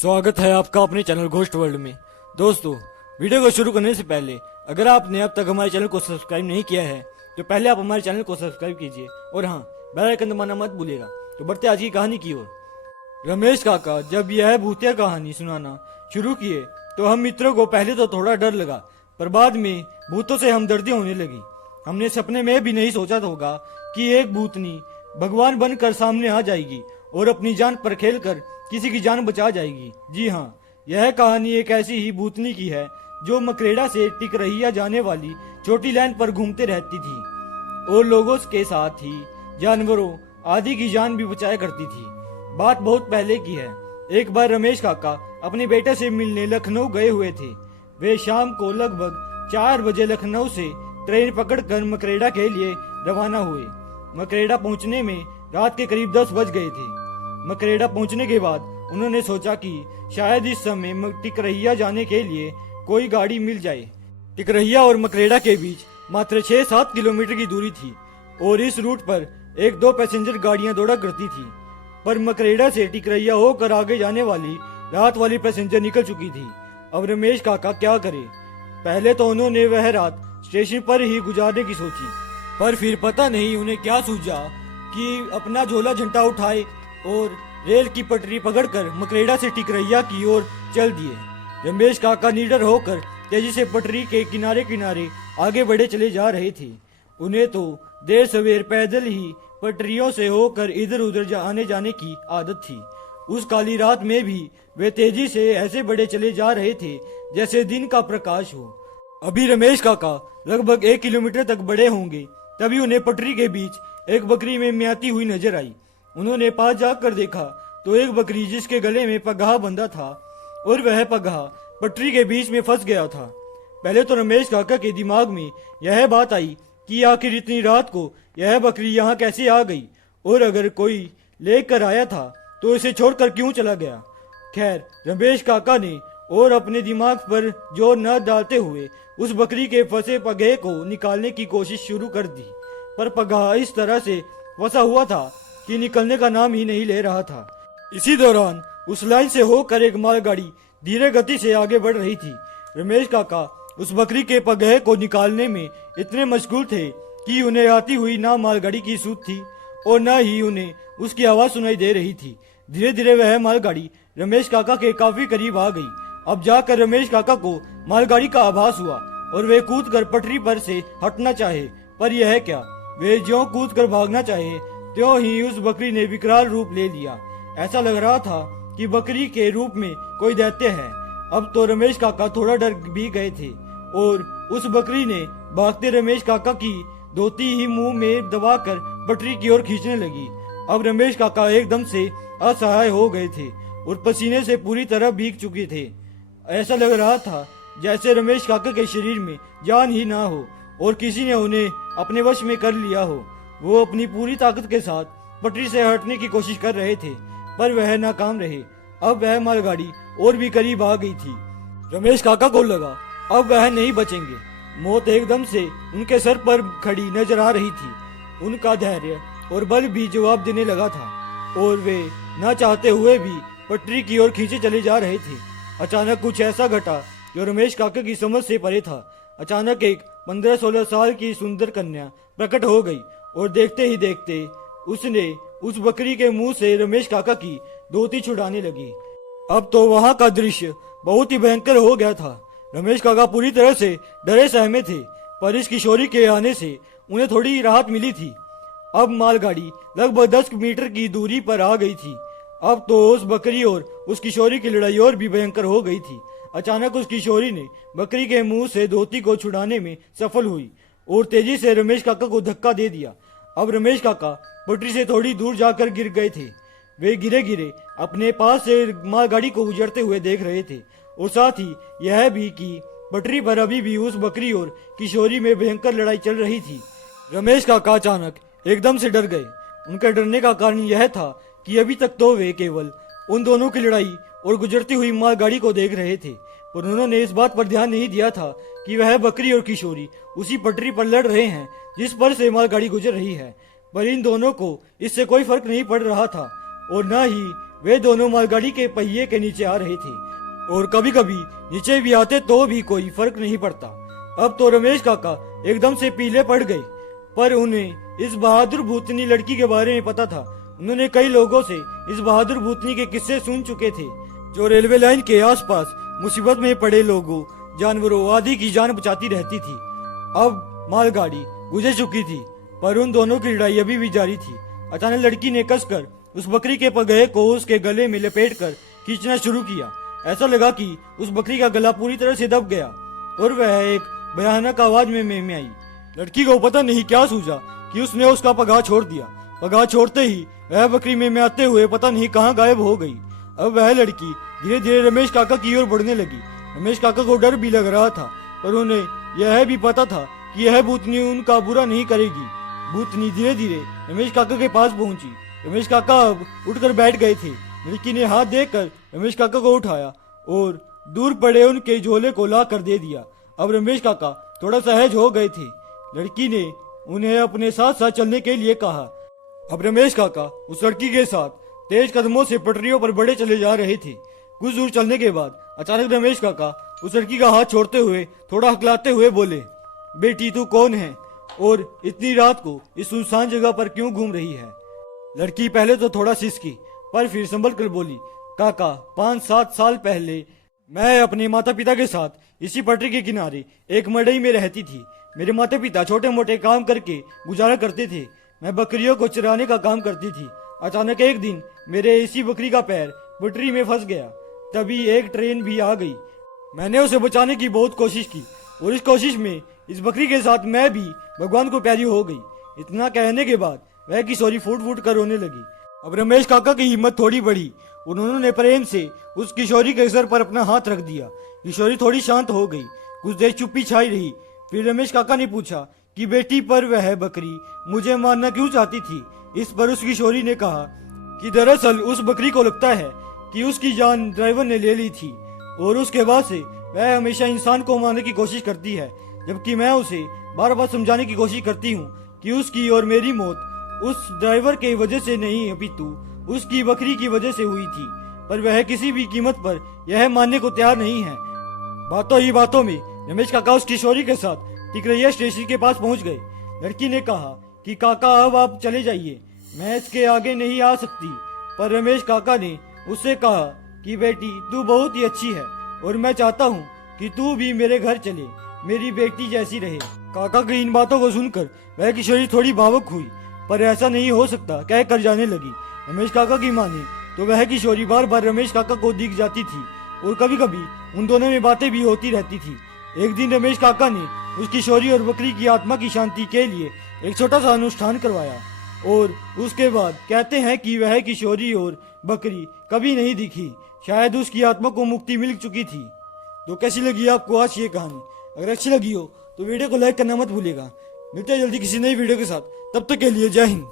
स्वागत है आपका अपने चैनल घोस्ट वर्ल्ड में। दोस्तों, वीडियो को शुरू करने से पहले अगर आपने अब तक हमारे चैनल को सब्सक्राइब नहीं किया है तो पहले आप हमारे चैनल को सब्सक्राइब कीजिए और हाँ, बेल आइकन दबाना मत भूलिएगा। तो बढ़ते आज की कहानी की ओर। रमेश काका जब यह भूतिया कहानी सुनाना शुरू किए तो हम मित्रों को पहले तो थोड़ा डर लगा, पर बाद में भूतों से हमदर्दी होने लगी। हमने सपने में भी नहीं सोचा होगा कि एक भूतनी भगवान बनकर सामने आ जाएगी और अपनी जान पर खेलकर किसी की जान बचा जाएगी। जी हाँ, यह कहानी एक ऐसी ही भूतनी की है जो मकरेड़ा से टिकरहिया जाने वाली छोटी लाइन पर घूमते रहती थी और लोगों के साथ ही जानवरों आदि की जान भी बचाया करती थी। बात बहुत पहले की है। एक बार रमेश काका अपने बेटे से मिलने लखनऊ गए हुए थे। वे शाम को लगभग 4 बजे लखनऊ से ट्रेन पकड़कर मकरेड़ा के लिए रवाना हुए। मकरेड़ा पहुंचने में रात के करीब 10 बज गए थे। मकरेड़ा पहुंचने के बाद उन्होंने सोचा कि शायद इस समय टिकरहिया जाने के लिए कोई गाड़ी मिल जाए। टिकरहिया और मकरेड़ा के बीच मात्र 6-7 किलोमीटर की दूरी थी और इस रूट पर 1-2 पैसेंजर गाड़ियां दौड़ा करती थी, पर मकरेड़ा से टिकरहिया होकर आगे जाने वाली रात वाली पैसेंजर निकल चुकी थी। अब रमेश काका क्या करे? पहले तो उन्होंने वह रात स्टेशन पर ही गुजारने की सोची, पर फिर पता नहीं उन्हें क्या सूझा कि अपना झोला झंटा उठाए और रेल की पटरी पकड़कर मकरेड़ा से टिकरहिया की ओर चल दिए। रमेश काका निडर होकर तेजी से पटरी के किनारे किनारे आगे बढ़े चले जा रहे थे। उन्हें तो देर सवेर पैदल ही पटरियों से होकर इधर उधर आने जाने की आदत थी। उस काली रात में भी वे तेजी से ऐसे बढ़े चले जा रहे थे जैसे दिन का प्रकाश हो। अभी रमेश काका लगभग 1 किलोमीटर तक बढ़े होंगे, तभी उन्हें पटरी के बीच एक बकरी में म्याती हुई नजर आई। उन्होंने पास जाकर देखा तो एक बकरी जिसके गले में पगहा बंधा था और वह पगहा पटरी के बीच में फंस गया था। पहले तो रमेश काका के दिमाग में यह बात आई कि आखिर इतनी रात को यह बकरी यहाँ कैसे आ गई और अगर कोई लेकर आया था तो इसे छोड़कर क्यों चला गया। खैर, रमेश काका ने और अपने दिमाग पर जोर न डालते हुए उस बकरी के फंसे पगहे को निकालने की कोशिश शुरू कर दी, पर पगहा इस तरह से फंसा हुआ था कि निकलने का नाम ही नहीं ले रहा था। इसी दौरान उस लाइन से होकर एक मालगाड़ी धीरे गति से आगे बढ़ रही थी। रमेश काका उस बकरी के पगहे को निकालने में इतने मशगूल थे कि उन्हें आती हुई ना मालगाड़ी की सूझ थी और न ही उन्हें उसकी आवाज सुनाई दे रही थी। धीरे धीरे वह मालगाड़ी रमेश काका के काफी करीब आ गई। अब जाकर रमेश काका को मालगाड़ी का आभास हुआ और वे कूदकर पटरी पर से हटना चाहे, पर यह क्या, वे ज्यों कूदकर भागना चाहे त्यों ही उस बकरी ने विकराल रूप ले लिया। ऐसा लग रहा था कि बकरी के रूप में कोई दैत्य है। अब तो रमेश काका थोड़ा डर भी गए थे और उस बकरी ने भागते रमेश काका की धोती ही मुंह में दबाकर पटरी की ओर खींचने लगी। अब रमेश काका एकदम से असहाय हो गए थे और पसीने से पूरी तरह भीग चुके थे। ऐसा लग रहा था जैसे रमेश काका के शरीर में जान ही ना हो और किसी ने उन्हें अपने वश में कर लिया हो। वो अपनी पूरी ताकत के साथ पटरी से हटने की कोशिश कर रहे थे, पर वह नाकाम रहे। अब वह मालगाड़ी और भी करीब आ गई थी। रमेश काका को लगा अब वह नहीं बचेंगे। मौत एकदम से उनके सर पर खड़ी नजर आ रही थी। उनका धैर्य और बल भी जवाब देने लगा था और वे न चाहते हुए भी पटरी की ओर खींचे चले जा रहे थे। अचानक कुछ ऐसा घटा जो रमेश काका की समझ से परे था। अचानक एक 15-16 साल की सुंदर कन्या प्रकट हो गई और देखते ही देखते उसने उस बकरी के मुंह से रमेश काका की धोती छुड़ाने लगी। अब तो वहां का दृश्य बहुत ही भयंकर हो गया था। रमेश काका पूरी तरह से डरे सहमे थे, पर इस किशोरी के आने से उन्हें थोड़ी राहत मिली थी। अब मालगाड़ी लगभग 10 मीटर की दूरी पर आ गई थी। अब तो उस बकरी और उस किशोरी की लड़ाई और भी भयंकर हो गई थी। अचानक उस किशोरी ने बकरी के मुंह से धोती को छुड़ाने में सफल हुई और तेजी से रमेश काका को धक्का दे दिया। अब रमेश काका पटरी से थोड़ी दूर जाकर गिर गए थे। वे गिरे गिरे अपने पास से मालगाड़ी को गुजरते हुए देख रहे थे और साथ ही यह भी कि पटरी पर अभी भी उस बकरी और किशोरी में भयंकर लड़ाई चल रही थी। रमेश काका अचानक एकदम से डर गए। उनका डरने का कारण यह था कि अभी तक तो वे केवल उन दोनों की लड़ाई और गुजरती हुई मालगाड़ी को देख रहे थे, पर उन्होंने इस बात पर ध्यान नहीं दिया था कि वह बकरी और किशोरी उसी पटरी पर लड़ रहे हैं जिस पर से मालगाड़ी गुजर रही है। पर इन दोनों को इससे कोई फर्क नहीं पड़ रहा था और न ही वे दोनों मालगाड़ी के पहिए के नीचे आ रहे थे और कभी कभी नीचे भी आते तो भी कोई फर्क नहीं पड़ता। अब तो रमेश काका एकदम से पीले पड़ गए, पर उन्हें इस बहादुर भूतनी लड़की के बारे में पता था। उन्होंने कई लोगों से इस बहादुर भूतनी के किस्से सुन चुके थे, जो रेलवे लाइन के आसपास मुसीबत में पड़े लोगों, जानवरों आदि की जान बचाती रहती थी। अब मालगाड़ी गुजर चुकी थी, पर उन दोनों की लड़ाई अभी भी जारी थी। अचानक लड़की ने कसकर उस बकरी के पगहे को उसके गले में लपेटकर खींचना शुरू किया। ऐसा लगा कि उस बकरी का गला पूरी तरह से दब गया और वह एक भयानक आवाज में आई। लड़की को पता नहीं क्या सूझा कि उसने उसका पगहा छोड़ दिया। पगहा छोड़ते ही वह बकरी में आते हुए पता नहीं कहाँ गायब हो गई। अब वह लड़की धीरे धीरे रमेश काका की ओर बढ़ने लगी। रमेश काका को डर भी लग रहा था, पर उन्हें यह भी पता था कि यह भूतनी उनका बुरा नहीं करेगी। भूतनी धीरे धीरे रमेश काका के पास पहुंची। रमेश काका अब उठकर बैठ गए थे। लड़की ने हाथ देकर रमेश काका को उठाया और दूर पड़े उनके झोले को ला कर दे दिया। अब रमेश काका थोड़ा सहज हो गए थे। लड़की ने उन्हें अपने साथ साथ चलने के लिए कहा। अब रमेश काका उस लड़की के साथ तेज कदमों से पटरियों पर बढ़े चले जा रहे थे। कुछ दूर चलने के बाद अचानक रमेश काका उस लड़की का हाथ छोड़ते हुए थोड़ा हकलाते हुए बोले, बेटी तू कौन है और इतनी रात को इस सुनसान जगह पर क्यों घूम रही है? लड़की पहले तो थोड़ा सिसकी, पर फिर संभल कर बोली, काका 5-7 साल पहले मैं अपने माता पिता के साथ इसी पटरी के किनारे एक मड़ई में रहती थी। मेरे माता पिता छोटे मोटे काम करके गुजारा करते थे। मैं बकरियों को चराने का काम करती थी। अचानक एक दिन मेरे इसी बकरी का पैर पटरी में फंस गया। तभी एक ट्रेन भी आ गई। मैंने उसे बचाने की बहुत कोशिश की और इस कोशिश में इस बकरी के साथ मैं भी भगवान को प्यारी हो गई। इतना कहने के बाद वह किशोरी फूट फूट कर रोने लगी। अब रमेश काका की हिम्मत थोड़ी बढ़ी। उन्होंने प्रेम से उस किशोरी के सर पर अपना हाथ रख दिया। किशोरी थोड़ी शांत हो गई। कुछ देर चुप्पी छाई रही। फिर रमेश काका ने पूछा कि बेटी, पर वह बकरी मुझे मारना क्यों चाहती थी? इस पर उस किशोरी ने कहा कि दरअसल उस बकरी को लगता है कि उसकी जान ड्राइवर ने ले ली थी और उसके बाद से वह हमेशा इंसान को मारने की कोशिश करती है, जबकि मैं उसे बार बार समझाने की कोशिश करती हूँ कि उसकी और मेरी मौत उस ड्राइवर के वजह से नहीं अपितु उसकी बकरी की वजह से हुई थी। पर वह किसी भी कीमत पर यह मानने को तैयार नहीं है। बातों ही बातों में रमेश काका उस किशोरी के साथ टिकरैया स्टेशन के पास पहुंच गए। लड़की ने कहा कि काका अब आप चले जाइए, मैं इसके आगे नहीं आ सकती। पर रमेश काका ने उससे कहा कि बेटी तू बहुत ही अच्छी है और मैं चाहता हूँ कि तू भी मेरे घर चले, मेरी बेटी जैसी रहे। काका की इन बातों को सुनकर वह किशोरी थोड़ी भावुक हुई, पर ऐसा नहीं हो सकता कह कर जाने लगी। रमेश काका की माने तो वह किशोरी बार बार रमेश काका को दिख जाती थी और कभी कभी उन दोनों में बातें भी होती रहती थी। एक दिन रमेश काका ने उस किशोरी और बकरी की आत्मा की शांति के लिए एक छोटा सा अनुष्ठान करवाया और उसके बाद कहते हैं कि वह किशोरी और बकरी कभी नहीं दिखी। शायद उसकी आत्मा को मुक्ति मिल चुकी थी। तो कैसी लगी आपको आज ये कहानी? अगर अच्छी लगी हो तो वीडियो को लाइक करना मत भूलिएगा। मिलते हैं जल्दी किसी नई वीडियो के साथ। तब तक के लिए जय हिंद।